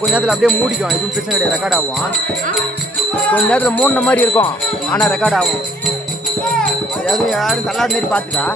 கொஞ்ச நேரத்தில் அப்படியே மூடிக்கும், எதுவும் பிரச்சனை கிடையாது, ரெக்கார்ட் ஆகும். கொஞ்ச நேரத்தில் மூடின மாதிரி இருக்கும், ஆனால் ரெக்கார்ட் ஆகும். எதுவும் யாரும் தள்ளாத மாரி பார்த்துக்கா.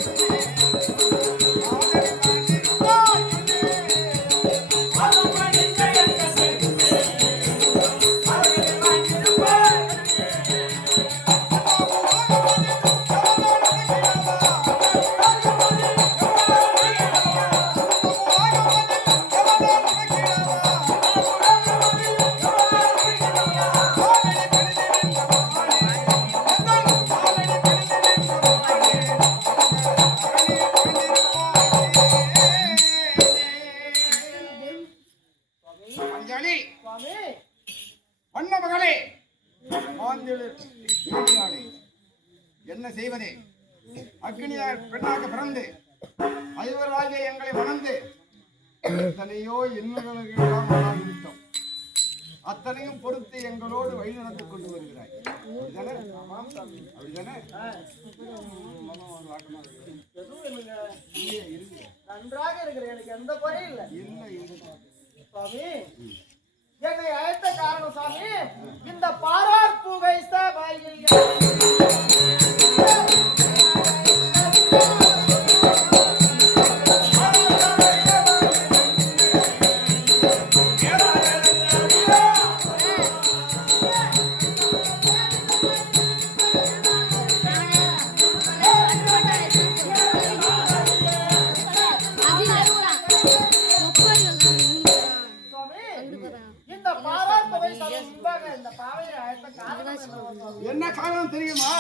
என்ன செய்வதே? அக்னியார் பெண்ணாக பிறந்து ஐவராகிய எங்களை வளர்ந்து எத்தனையோ இன்னல்களுக்கெல்லாம் ஆளாகிவிட்டோம். அத்தனையும் பொறுத்து எங்களோடு வழி நடந்து கொண்டு வருகிறாய். நன்றாக இருக்கிறேன், எனக்கு எந்த குறையும் இல்லை. சுவாமி, என்னை அழைத்த காரணம் சுவாமி, இந்த பாரார் புகை சபையில் என்ன காரணம் தெரியுமா?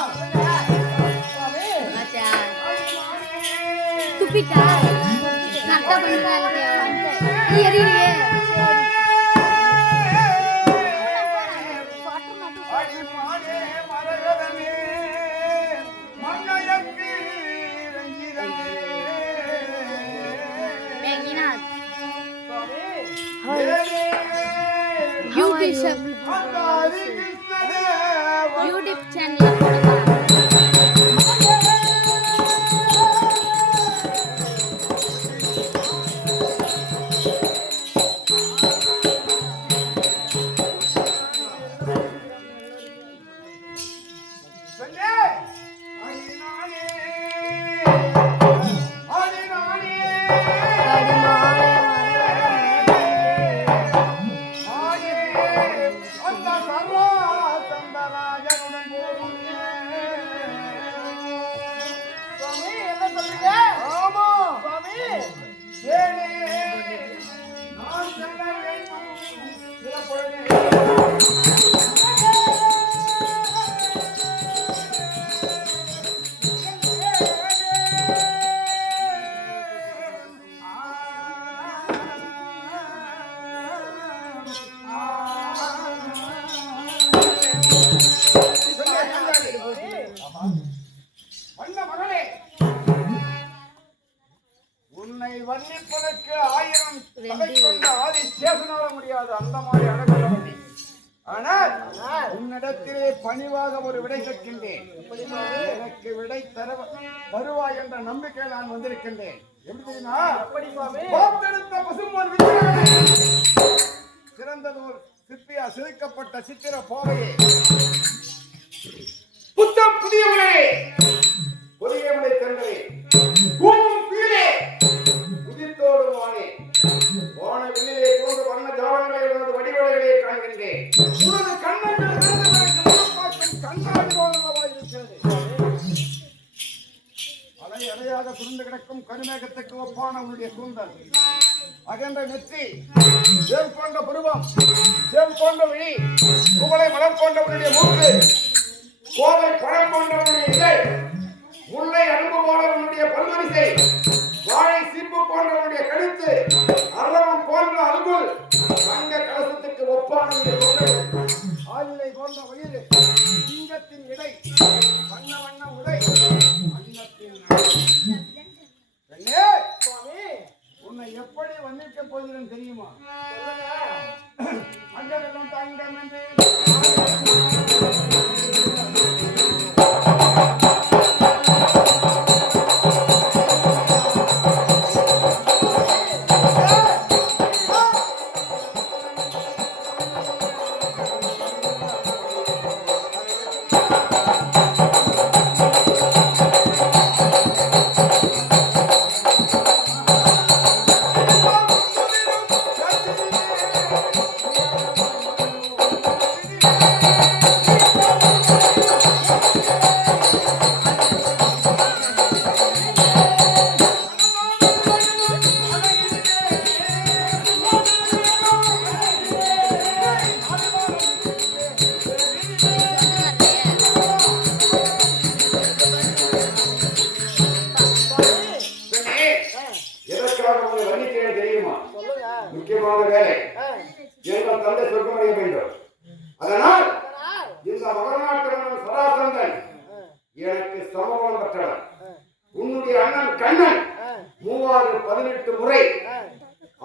யூடியூப் சேனல்ல உன்னை வர்ணிப்பதற்கு 1000 தலை கொண்ட ஆதிசேஷனால முடியாது. அந்த மாதிரி அழகுள்ளவனே. ஆனால் உன்னிடத்திலே பணிவாக ஒரு விடை கேட்கின்றேன். எனக்கு விடை தருவாய் என்ற நம்பிக்கை நான் வந்திருக்கின்றேன். எப்படி தெரியுமா? பசும்பொன் சிறந்ததோர் சிற்பியா செதுக்கப்பட்ட சித்திர போவையே, புத்தம் புதியவனே, புதியவனை தந்தே, பூமும் கீழே உதிர்த்தோடு வானே, வான வெளியிலே போன்ற வண்ண ஜாலங்களை வடிவடைகளை காண்கின்றேன். உனது கண்ணங்கள் கண்ணாடி போலவாய் இருக்கிறது. அலை அலையாக சுருண்டு கிடக்கும் கருமேகத்துக்கு ஒப்பான உன்னுடைய கூந்தல், அகன்ற நெற்றி, சேல் போன்ற பருவம், சேல் போன்ற விழி, குவளை மலர் போன்றவனுடைய மூக்கு, கோவை பழம் போன்றவனுடைய இலை, முல்லை அன்பு போன்றவனுடைய பல்வரிசை, வாழை சீப்பு போன்றவனுடைய கழுத்து, அரவம் போன்ற அல்குல், தங்க கலசத்துக்கு ஒப்பான ஆயிலை போன்ற வயிறு, சிங்கத்தின் இடை, வண்ண வண்ண உடை, அன்னத்தின் பெண்ணே, உன்னை எப்படி வந்திருக்க போகிறேன் தெரியுமா? அங்கெல்லாம் தங்கம் என்று முக்கியமான வேலை. எங்கள் தந்தை சொர்க்கமடைய வேண்டும். அதனால் இந்த மகநாட்டு சராசந்தன் எனக்கு சமபலம் பெற்றவன். உன்னுடைய அண்ணன் கண்ணன் 3018 முறை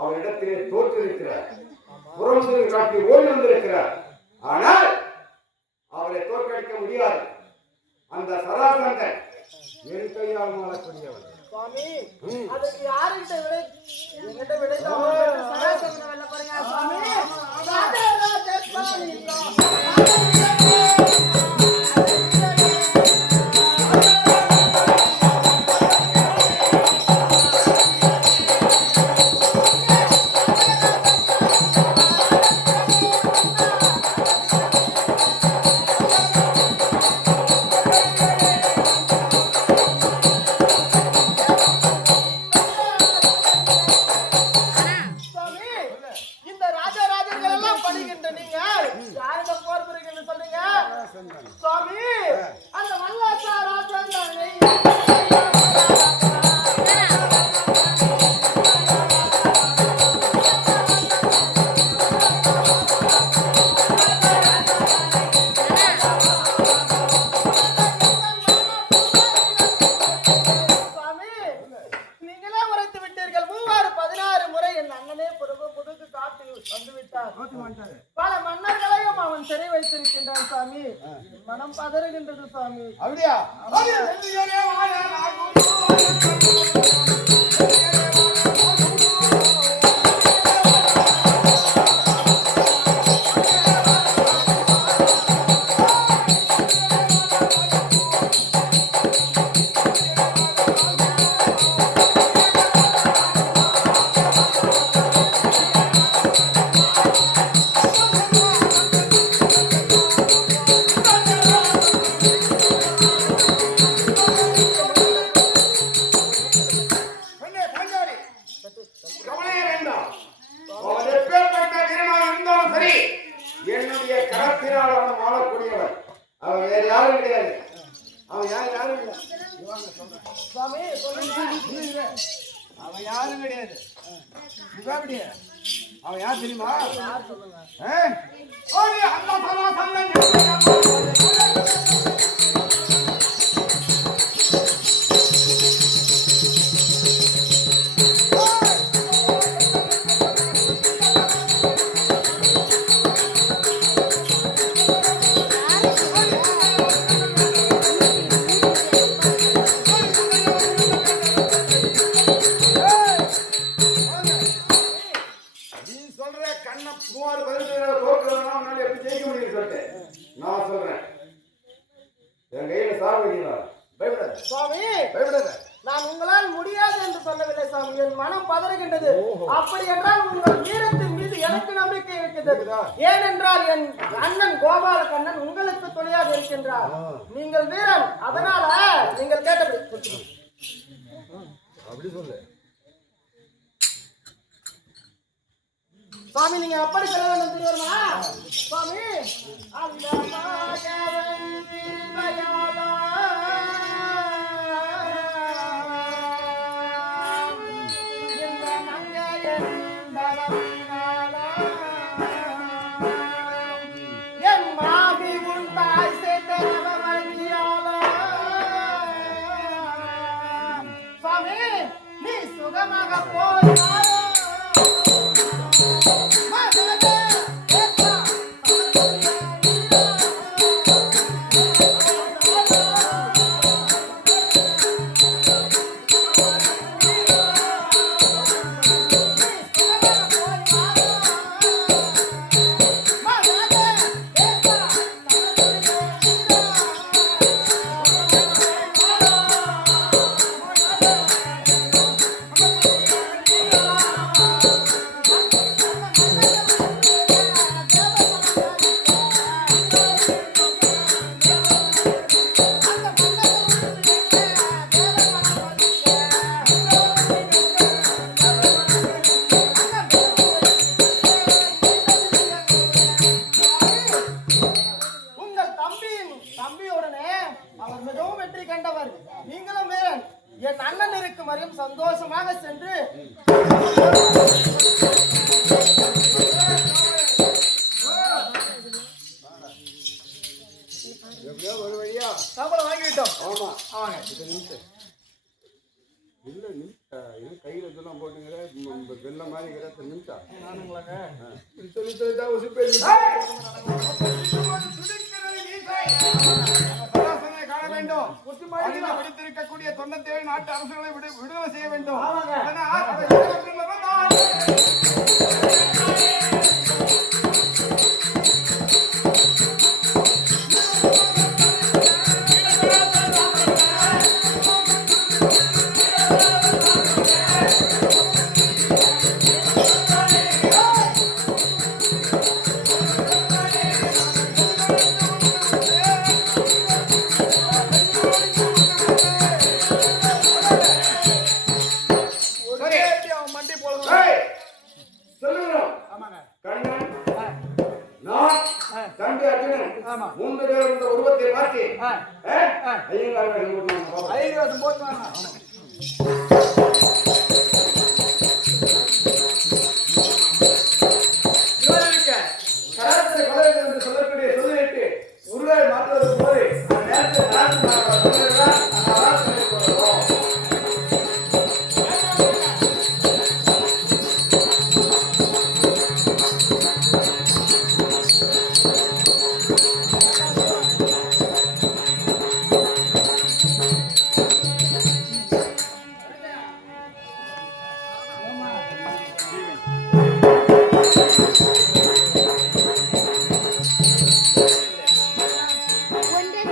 அவரிடத்திலே தோற்றிருக்கிறார். புறமுதுகு காட்டி ஓடி வந்திருக்கிறார். ஆனால் அவரை தோற்கடிக்க முடியாது. அந்த சராசந்தன் என் கையால் மாறக்கூடியவன். சுவாமி அதுக்கு யாருகிட்ட விடை என்கிட்ட விடை சராசந்தனை வெல்ல போறீங்க சுவாமி. பல மன்னர்களையும் அவன் சிறை வைத்திருக்கின்றான் சாமி. மனம் பதறுகின்றது சாமி. அப்படியா? என்னுடைய கரத்தினால் அவன் வாழக்கூடியவர். அவன் வேற யாரும் கிடையாது. அவன் யாரும் இல்லை. அவன் யாரும் கிடையாது. அவன் யார் தெரியுமா? நான் சொல்றேன், என் கையில சார் வைக்கிறார். சுவாமி, நான் உங்களால் முடியாது என்று சொல்லவில்லை சாமி. என் மனம் பதறுகின்றது. அப்படி என்றால் உங்கள் வீரத்தின் மீது எனக்கு நம்பிக்கை இருக்கிறது. ஏனென்றால் என் அண்ணன் கோபால கண்ணன் உங்களுக்கு துணையாக இருக்கின்றார். நீங்கள் வீரன், அதனால நீங்கள் கேட்டபடி அப்படி சொல்லு சுவாமி. நீங்க அப்படி சொல்ல வேண்டும் தெரியுமா சுவாமி? அந்த என் மாமி உண்டாய் சுவாமி, நீ சுகமாக போய் நீங்களும் வீரன். என் அண்ணன் இருக்கும் வரையும் சந்தோஷமாக சென்று எப்படியோ ஒரு வழியா சம்பளம் வாங்கிவிட்டோம். ஆமா ஆமாங்க. இது நிமிஷம் இல்ல நிமிஷம் கையில இதெல்லாம் போட்டுங்கிற வெள்ளம் மாதிரி இருக்கிற நிமிஷம் நானுங்களாங்க. சொல்லி சொல்லி தான் உசுப்பேன் காண வேண்டும். அதில் படித்திருக்கக்கூடிய தொண்ணூத்தேழு நாட்டு அரசுகளை விடுதலை செய்ய வேண்டும். அதனால் அதை சொல்லுகிறோம். கண்ணன் நான் தம்பி அர்ஜுனன் மூன்று பேர் இந்த உருவத்தை மாற்றி ஐயர் போட்டுவாங்க. சொல்லக்கூடிய சொல்லிட்டு உருவாய் மாற்றுவது போது One day.